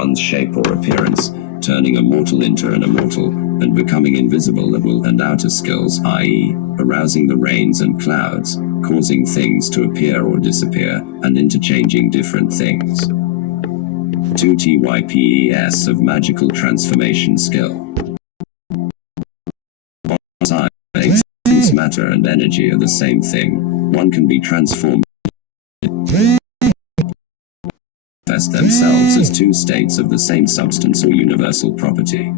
one's shape or appearance, turning a mortal into an immortal, and becoming invisible at will, and outer skills, i.e., arousing the rains and clouds, causing things to appear or disappear, and interchanging different things. 2 types of magical transformation skill. Since matter and energy are the same thing, one can be transformed manifest themselves as two states of the same substance or universal property.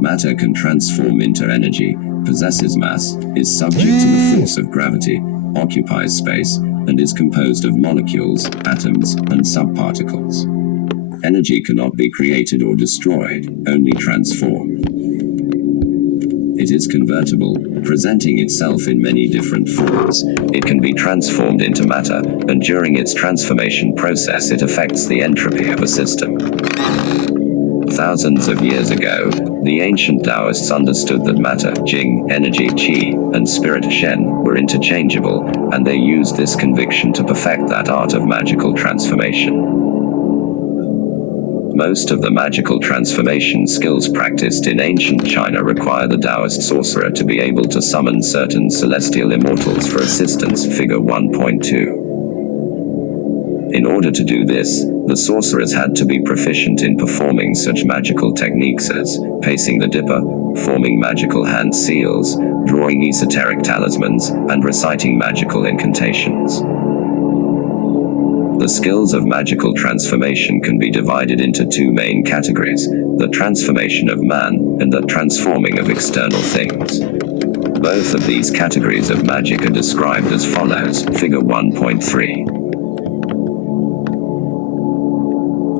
Matter can transform into energy, possesses mass, is subject to the force of gravity, occupies space, and is composed of molecules, atoms, and subparticles. Energy cannot be created or destroyed, only transformed. It is convertible, presenting itself in many different forms. It can be transformed into matter, and during its transformation process it affects the entropy of a system. Thousands of years ago, the ancient Taoists understood that matter, Jing, energy, Qi, and spirit, Shen, were interchangeable, and they used this conviction to perfect that art of magical transformation. Most of the magical transformation skills practiced in ancient China require the Taoist sorcerer to be able to summon certain celestial immortals for assistance, figure 1.2. In order to do this, the sorcerers had to be proficient in performing such magical techniques as pacing the dipper, forming magical hand seals, drawing esoteric talismans, and reciting magical incantations. The skills of magical transformation can be divided into two main categories: the transformation of man and the transforming of external things. Both of these categories of magic are described as follows, figure 1.3.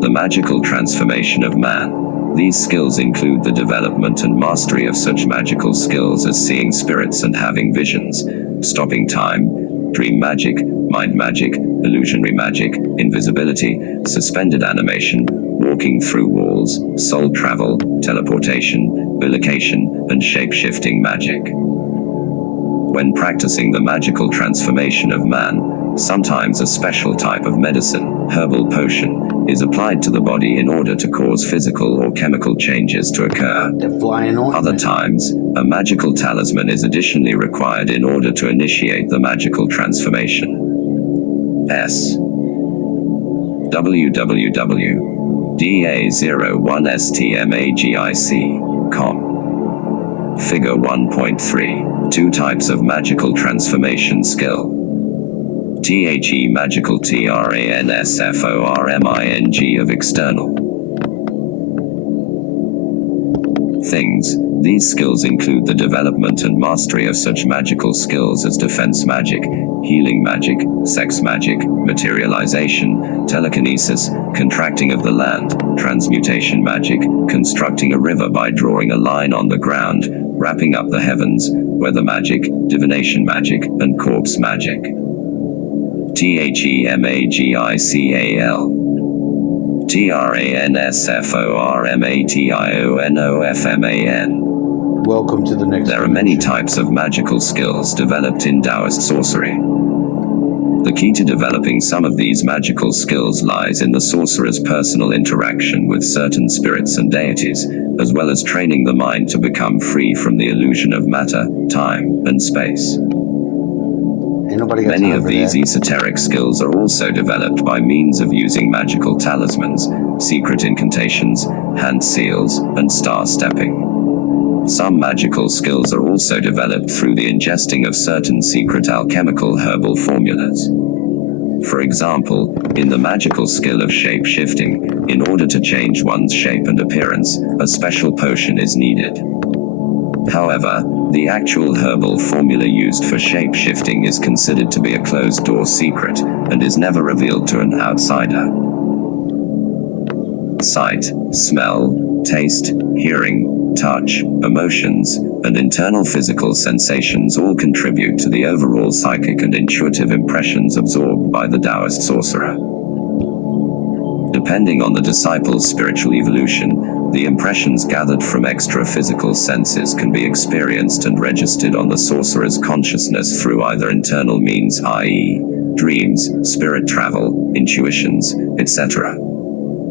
The magical transformation of man. These skills include the development and mastery of such magical skills as seeing spirits and having visions, stopping time, dream magic, mind magic, illusionary magic, invisibility, suspended animation, walking through walls, soul travel, teleportation, bilocation, and shape-shifting magic. When practicing the magical transformation of man, sometimes a special type of medicine, herbal potion, is applied to the body in order to cause physical or chemical changes to occur. Other times, a magical talisman is additionally required in order to initiate the magical transformation. www.da01stmagic.com. Figure 1.3. Two types of magical transformation skill. The magical transforming of external things. These skills include the development and mastery of such magical skills as defense magic, healing magic, sex magic, materialization, telekinesis, contracting of the land, transmutation magic, constructing a river by drawing a line on the ground, wrapping up the heavens, weather magic, divination magic, and corpse magic. THEMAGICAL TRANSFORMATIONOFMAN. Welcome to the next. There are many types of magical skills developed in Taoist sorcery. The key to developing some of these magical skills lies in the sorcerer's personal interaction with certain spirits and deities, as well as training the mind to become free from the illusion of matter, time, and space. Many of these esoteric skills are also developed by means of using magical talismans, secret incantations, hand seals, and star stepping. Some magical skills are also developed through the ingesting of certain secret alchemical herbal formulas. For example, in the magical skill of shape-shifting, in order to change one's shape and appearance, a special potion is needed. However, the actual herbal formula used for shape-shifting is considered to be a closed-door secret, and is never revealed to an outsider. Sight, smell, taste, hearing, touch, emotions, and internal physical sensations all contribute to the overall psychic and intuitive impressions absorbed by the Taoist sorcerer. Depending on the disciple's spiritual evolution, the impressions gathered from extra-physical senses can be experienced and registered on the sorcerer's consciousness through either internal means, i.e., dreams, spirit travel, intuitions, etc.,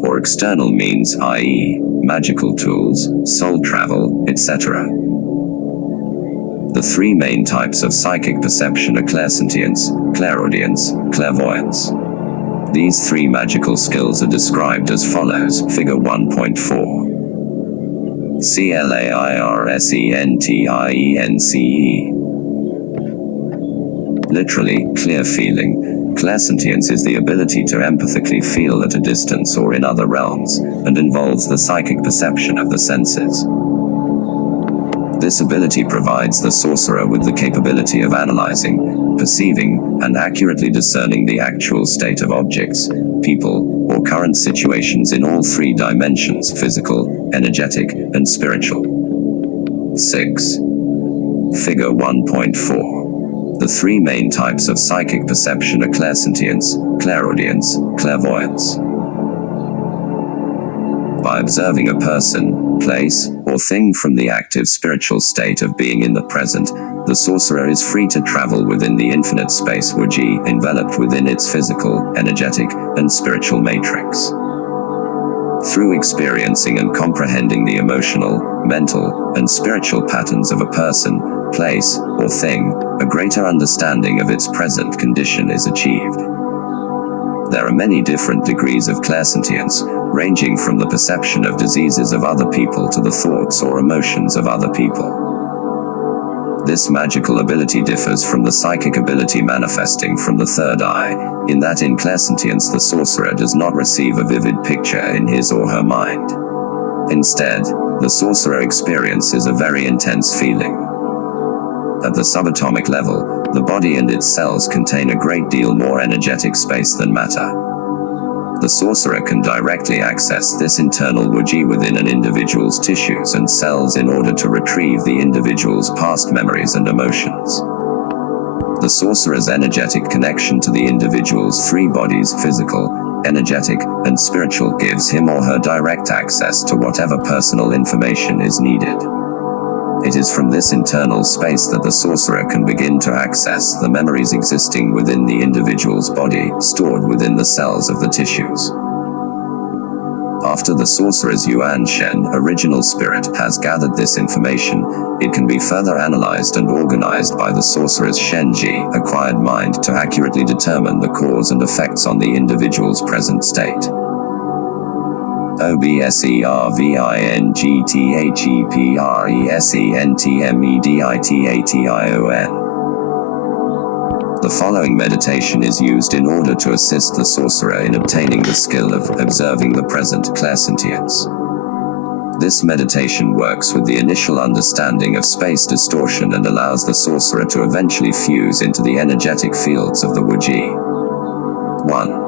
or external means, i.e., magical tools, soul travel, etc. The three main types of psychic perception are clairsentience, clairaudience, clairvoyance. These three magical skills are described as follows, Figure 1.4. CLAIRSENTIENCE. Literally, clear feeling. Clairsentience is the ability to empathically feel at a distance or in other realms, and involves the psychic perception of the senses. This ability provides the sorcerer with the capability of analyzing, perceiving, and accurately discerning the actual state of objects, people, or current situations in all three dimensions: physical, energetic, and spiritual. 6. Figure 1.4. The three main types of psychic perception are clairsentience, clairaudience, clairvoyance. By observing a person, place, or thing from the active spiritual state of being in the present, the sorcerer is free to travel within the infinite space Wuji, enveloped within its physical, energetic, and spiritual matrix. Through experiencing and comprehending the emotional, mental, and spiritual patterns of a person, place, or thing, a greater understanding of its present condition is achieved. There are many different degrees of clairsentience, ranging from the perception of diseases of other people to the thoughts or emotions of other people. This magical ability differs from the psychic ability manifesting from the third eye, in that in clairsentience the sorcerer does not receive a vivid picture in his or her mind. Instead, the sorcerer experiences a very intense feeling. At the subatomic level, the body and its cells contain a great deal more energetic space than matter. The sorcerer can directly access this internal Wuji within an individual's tissues and cells in order to retrieve the individual's past memories and emotions. The sorcerer's energetic connection to the individual's three bodies, physical, energetic, and spiritual, gives him or her direct access to whatever personal information is needed. It is from this internal space that the sorcerer can begin to access the memories existing within the individual's body, stored within the cells of the tissues. After the sorcerer's Yuan Shen, original spirit, has gathered this information, it can be further analyzed and organized by the sorcerer's Shen Ji, acquired mind, to accurately determine the cause and effects on the individual's present state. OBSERVINGTHEPRESENTMEDITATION. The following meditation is used in order to assist the sorcerer in obtaining the skill of observing the present, clairsentience. This meditation works with the initial understanding of space distortion and allows the sorcerer to eventually fuse into the energetic fields of the Wuji. 1.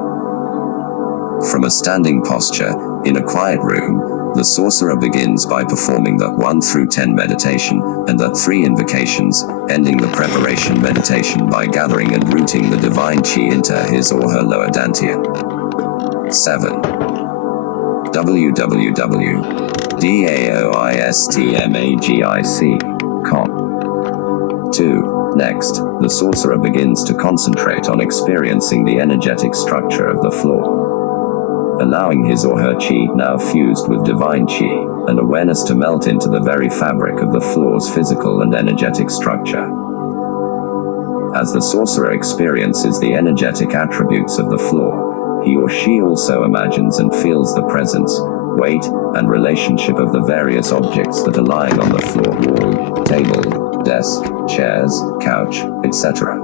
From a standing posture, in a quiet room, the sorcerer begins by performing the 1 through 10 meditation, and the 3 invocations, ending the preparation meditation by gathering and rooting the divine qi into his or her lower dantian. 7. www.daoistmagic.com. 2. Next, the sorcerer begins to concentrate on experiencing the energetic structure of the floor, allowing his or her qi, now fused with divine qi, and awareness to melt into the very fabric of the floor's physical and energetic structure. As the sorcerer experiences the energetic attributes of the floor, he or she also imagines and feels the presence, weight, and relationship of the various objects that are lying on the floor: wall, table, desk, chairs, couch, etc.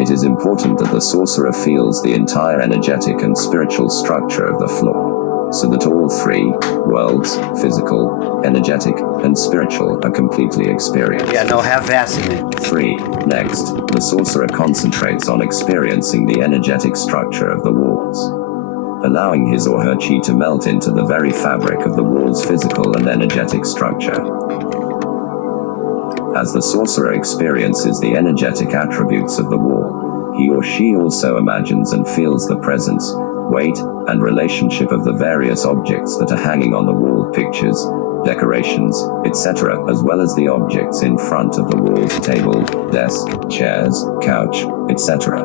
It is important that the sorcerer feels the entire energetic and spiritual structure of the floor, so that all three worlds, physical, energetic, and spiritual, are completely experienced. Yeah, no half-assing it. 3. Next, the sorcerer concentrates on experiencing the energetic structure of the walls, allowing his or her qi to melt into the very fabric of the wall's physical and energetic structure. As the sorcerer experiences the energetic attributes of the wall, he or she also imagines and feels the presence, weight, and relationship of the various objects that are hanging on the wall: pictures, decorations, etc., as well as the objects in front of the wall: table, desk, chairs, couch, etc.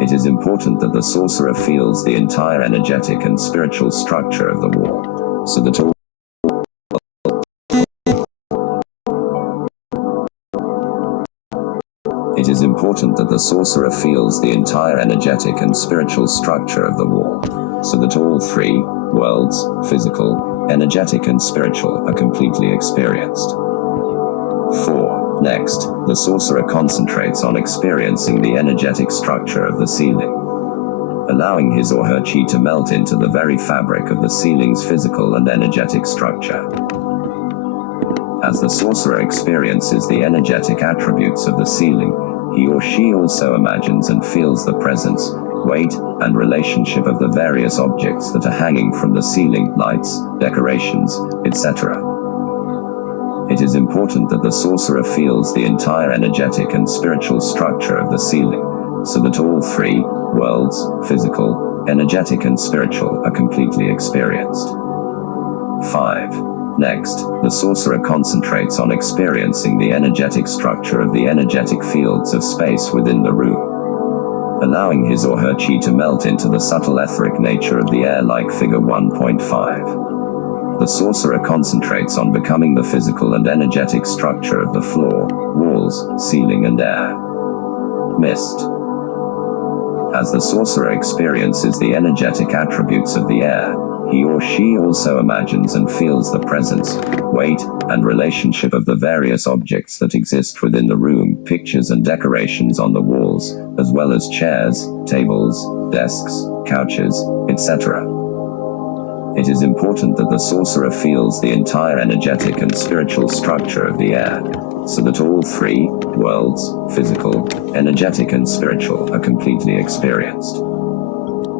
It is important that the sorcerer feels the entire energetic and spiritual structure of the wall, so that all It is important that the sorcerer feels the entire energetic and spiritual structure of the wall, so that all three worlds, physical, energetic and spiritual, are completely experienced. 4. Next, the sorcerer concentrates on experiencing the energetic structure of the ceiling, allowing his or her chi to melt into the very fabric of the ceiling's physical and energetic structure. As the sorcerer experiences the energetic attributes of the ceiling, he or she also imagines and feels the presence, weight, and relationship of the various objects that are hanging from the ceiling, lights, decorations, etc. It is important that the sorcerer feels the entire energetic and spiritual structure of the ceiling, so that all three worlds, physical, energetic and spiritual, are completely experienced. 5. Next, the sorcerer concentrates on experiencing the energetic structure of the energetic fields of space within the room, allowing his or her chi to melt into the subtle etheric nature of the air like figure 1.5. The sorcerer concentrates on becoming the physical and energetic structure of the floor, walls, ceiling and air. Mist. As the sorcerer experiences the energetic attributes of the air, he or she also imagines and feels the presence, weight, and relationship of the various objects that exist within the room, pictures and decorations on the walls, as well as chairs, tables, desks, couches, etc. It is important that the sorcerer feels the entire energetic and spiritual structure of the air, so that all three worlds, physical, energetic and spiritual, are completely experienced.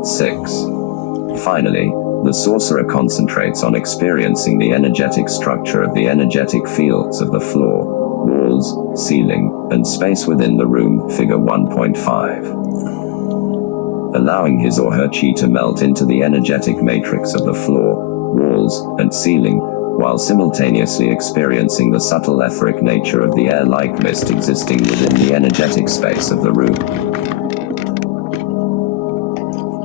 6. Finally, the sorcerer concentrates on experiencing the energetic structure of the energetic fields of the floor, walls, ceiling, and space within the room, figure 1.5. Allowing his or her chi to melt into the energetic matrix of the floor, walls, and ceiling, while simultaneously experiencing the subtle etheric nature of the air-like mist existing within the energetic space of the room.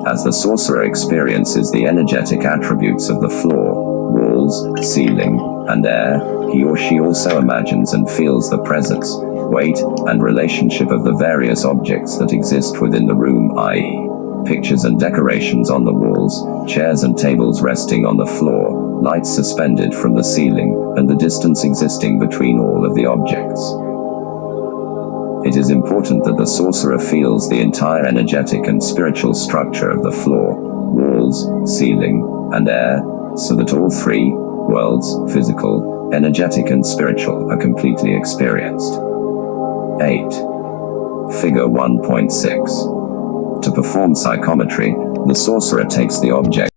As the sorcerer experiences the energetic attributes of the floor, walls, ceiling, and air, he or she also imagines and feels the presence, weight, and relationship of the various objects that exist within the room, i.e., pictures and decorations on the walls, chairs and tables resting on the floor, lights suspended from the ceiling, and the distance existing between all of the objects. It is important that the sorcerer feels the entire energetic and spiritual structure of the floor, walls, ceiling, and air, so that all three worlds, physical, energetic and spiritual, are completely experienced. 8. Figure 1.6. To perform psychometry, the sorcerer takes the object